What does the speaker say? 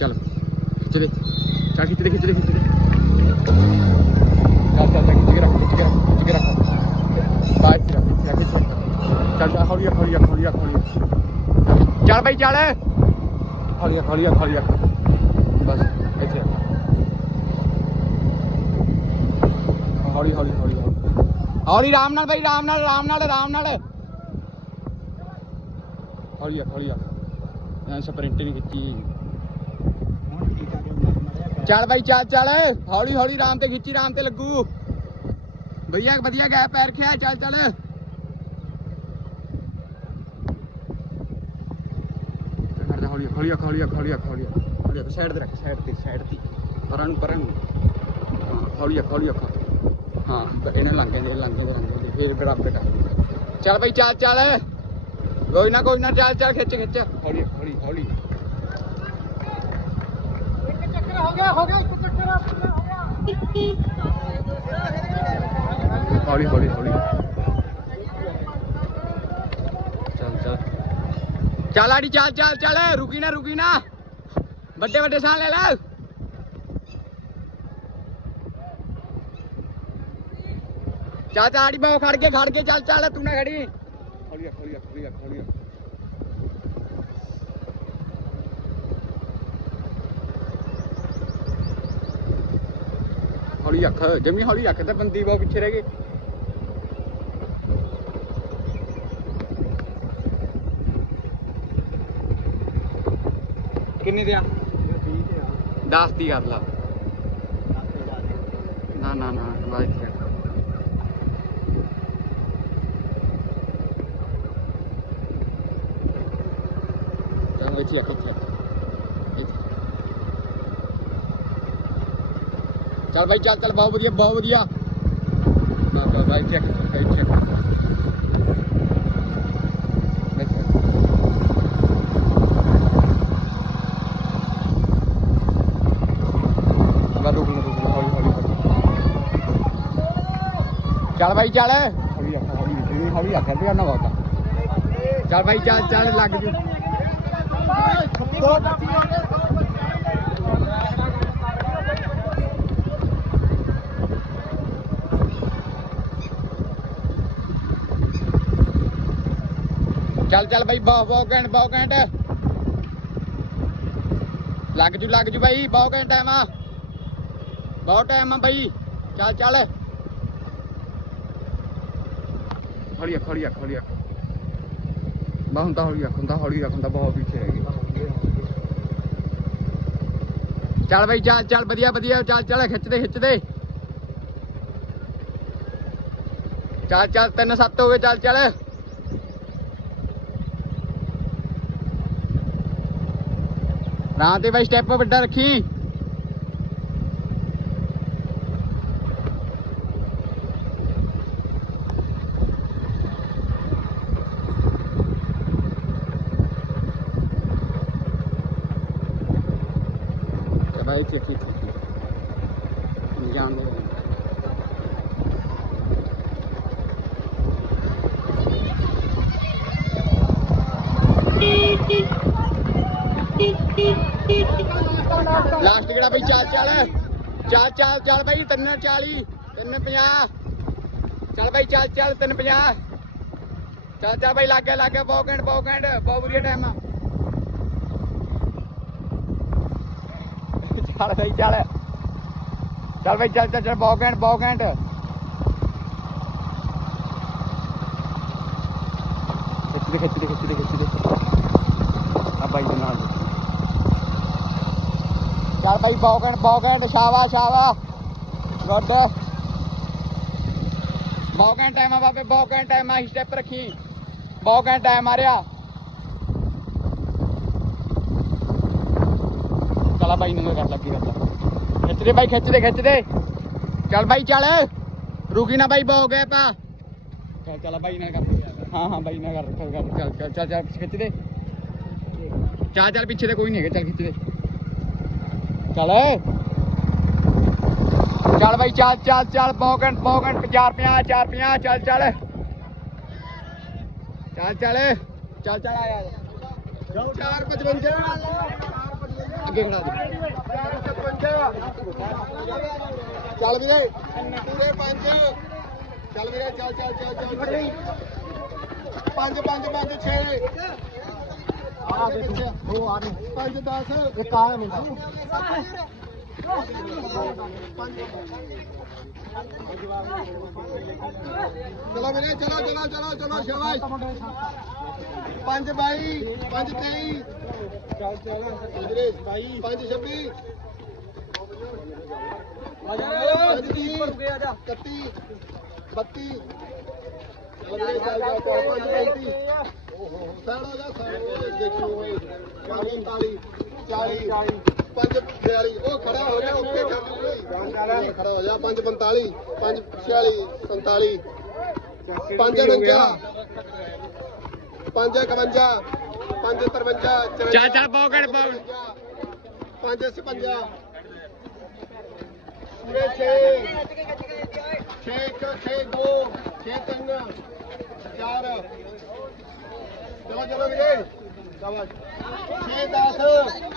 चल। खिंचले चल खिंचले खिंचले खिंचले चल चल चल, खिंच के रखो, खिंच के रखो, खिंच के रखो। बाय फिर खिंच खिंच चल चल, हौली हौली हौली हौली चल भाई, चल। हौली हौली हौली बस, ऐसे हौली हौली हौली हौली। राम नाल भाई राम नाल राम नाल राम नाल हौली हौली स्प्रिंट नहीं खिंची ਚੱਲ ਬਾਈ ਚੱਲ ਚੱਲ ਹੌਲੀ ਹੌਲੀ ਆਰਾਮ ਤੇ ਖਿੱਚੀ ਆਰਾਮ ਤੇ ਲੱਗੂ ਵਧੀਆ ਵਧੀਆ ਗੈਪ ਪੈਰ ਖਿਆ ਚੱਲ ਚੱਲ ਕਰਦਾ ਹੌਲੀ ਹੌਲੀ ਹੌਲੀ ਹੌਲੀ ਹੌਲੀ ਹੌਲੀ ਸਾਈਡ ਤੇ ਰੱਖ ਸਾਈਡ ਤੇ ਸਾਈਡ ਤੇ ਪਰਾਂ ਨੂੰ ਪਰਾਂ ਨੂੰ ਹਾਂ, ਹੌਲੀ ਹੌਲੀ ਹਾਂ ਤਾਂ ਇਹਨਾਂ ਲੰਘਾਂਗੇ ਲੰਘਾਂਗੇ ਲੰਘਾਂਗੇ ਫੇਰ ਬਰਾਬਰ ਕਰ ਚੱਲ ਬਾਈ ਚੱਲ ਚੱਲ ਕੋਈ ਨਾ ਕੋਈ ਨਾ ਚੱਲ ਚੱਲ ਖਿੱਚ ਖਿੱਚ ਹੌਲੀ ਹੌਲੀ ਹੌਲੀ चल चल। चल आड़ी चल चल चल रुकी ना रुकी ना। बड़े बड़े साल ले लो। चल चल आड़ी बाबा खड़ के खड़ के चल चल तू ना खड़ी। ਹੌਲੀ ਆ, ਹੌਲੀ ਆ, ਹੌਲੀ ਆ, ਹੌਲੀ ਆ। ਹੌਲੀ ਅੱਖ ਜਮੀ ਹੌਲੀ ਅੱਖ ਤੇ ਬੰਦੀ ਬਹੁਤ ਪਿੱਛੇ ਰਹਿ ਗਈ ਕਿੰਨੇ ਦੇ ਆ 10 ਦੀ ਕਰ ਲਾ ਨਾ ਨਾ ਨਾ ਬਾਈ ਠੀਕ ਹੈ ਚੱਲ ਇੱਥੇ ਆ ਇੱਥੇ ਆ। ਇੱਥੇ। ਚੱਲ ਬਾਈ ਚੱਲ ਚੱਲ ਬਹੁਤ ਵਧੀਆ ਬਹੁਤ ਵਧੀਆ ਨਾ ਨਾ ਬਾਈ ਚੈੱਕ ਬਾਈ ਚੈੱਕ ਮੈਂ ਰੁਕ ਨਾ ਰੁਕ ਨਾ ਹੌਲੀ ਹੌਲੀ ਹੌਲੀ। ਚੱਲ ਬਾਈ ਚੱਲ ਹੌਲੀ ਆ ਹੌਲੀ ਜਿੰਨੀ ਹੌਲੀ ਆ ਕਰਦੇ ਨਾ ਬਾਤਾ ਚੱਲ ਬਾਈ ਚੱਲ ਚੱਲ ਲੱਗ ਜੂ ਚੱਲ ਚੱਲ ਬਾਈ ਬਹੁਤ ਬਹੁਤ ਘੰਟ ਬਹੁਤ ਘੰਟ ਲੱਗ ਜੂ ਲੱਗ ਜੂ ਬਾਈ ਬਹੁਤ ਘੰਟ ਟਾਈਮ ਆ ਬਹੁਤ ਟਾਈਮ ਆ ਬਾਈ ਚੱਲ ਚੱਲ ਹੌਲੀ ਅੱਖ ਹੌਲੀ ਅੱਖ ਹੌਲੀ ਅੱਖ ਬਾ ਹੁੰਦਾ ਹੌਲੀ ਅੱਖ ਹੁੰਦਾ ਹੌਲੀ ਅੱਖ ਹੁੰਦਾ ਬਹੁਤ ਪਿੱਛੇ ਰਹਿ ਗਈ ਚੱਲ ਬਾਈ ਚੱਲ ਚੱਲ ਵਧੀਆ ਵਧੀਆ ਚੱਲ ਚੱਲ ਖਿੱਚਦੇ ਖਿੱਚਦੇ ਚੱਲ ਚੱਲ ਤਿੰਨ ਸੱਤ ਹੋ ਗਏ ਚੱਲ ਚੱਲ ਰਾਂ ਤੇ ਬਾਈ ਸਟੈਪ ਵੱਡਾ ਰੱਖੀ ਤੇ ਬਾਈ ਠੀਕ ਠੀਕ ਠੀਕ ਜਾਣ ਦੇ ਲਾਸਟ ਕਿਹੜਾ ਬਈ ਚੱਲ ਚੱਲ ਚੱਲ ਚੱਲ ਚੱਲ ਬਈ 340 350 ਚੱਲ ਬਈ ਚੱਲ ਚੱਲ 350 ਚੱਲ ਚੱਲ ਬਈ ਲੱਗ ਗਿਆ ਲੱਗ ਗਿਆ ਬਹੁਤ ਘੈਂਟ ਬਹੁਤ ਘੈਂਟ ਬਹੁਤ ਵਧੀਆ ਟਾਈਮ ਆ ਚੱਲ ਬਈ ਚੱਲ ਚੱਲ ਬਈ ਚੱਲ ਚੱਲ ਚੱਲ ਬਹੁਤ ਘੈਂਟ ਬਹੁਤ ਘੈਂਟ ਖਿੱਚ ਦੇ ਖਿੱਚ ਦੇ ਖਿੱਚ ਦੇ ਖਿੱਚ ਦੇ ਆ ਬਾਈ ਦੇ ਨਾਲ चल भाई बॉकेंड बॉकेंड शावा शावा। गुड बॉकेंड टाइम है बाबे बॉकेंड टाइम है स्टेप रखी। बॉकेंड टाइम आ रहा चला भाई नूँगा कर लगी कर खिच दे भाई, खिच दे खिच दे। चल भाई, चल। रुकी ना भाई बॉक है पा चल, चला भाई ना कर। हाँ हाँ भाई ना कर, चल चल चल चल खिच दे। चल चल, पीछे तो कोई नहीं है, चल, खिच दे। चल। चल भाई, चल चल चल पौकन पौकन चार रुपया चार रुपया चल चल। चल चल चल चल आया चार चल भी चल चल चल चल चल पंज पंज छे। आ देखो चलो मेरे चलो चलो चलो चलो शाबाश पाँच बाई पाँच तेई पाँच छब्बी बत्ती बत्ती ਪੰਜ 42 ਉਹ ਖੜਾ ਹੋ ਗਿਆ ਉੱਤੇ ਖੜਾ ਖੜਾ ਹੋ ਜਾ ਪੰਜ 45 ਪੰਜ 46 47 ਪੰਜ 49 ਪੰਜ 51 ਪੰਜ 53 ਚੱਲ ਚੱਲ ਪੌਕਟ ਪੌਕਟ ਪੰਜ 56 ਪੂਰੇ 6 6 6 2 6 3 4 ਚਲੋ ਚਲੋ ਵੀਰੇ। ਸ਼ਾਬਾਸ਼ 6 10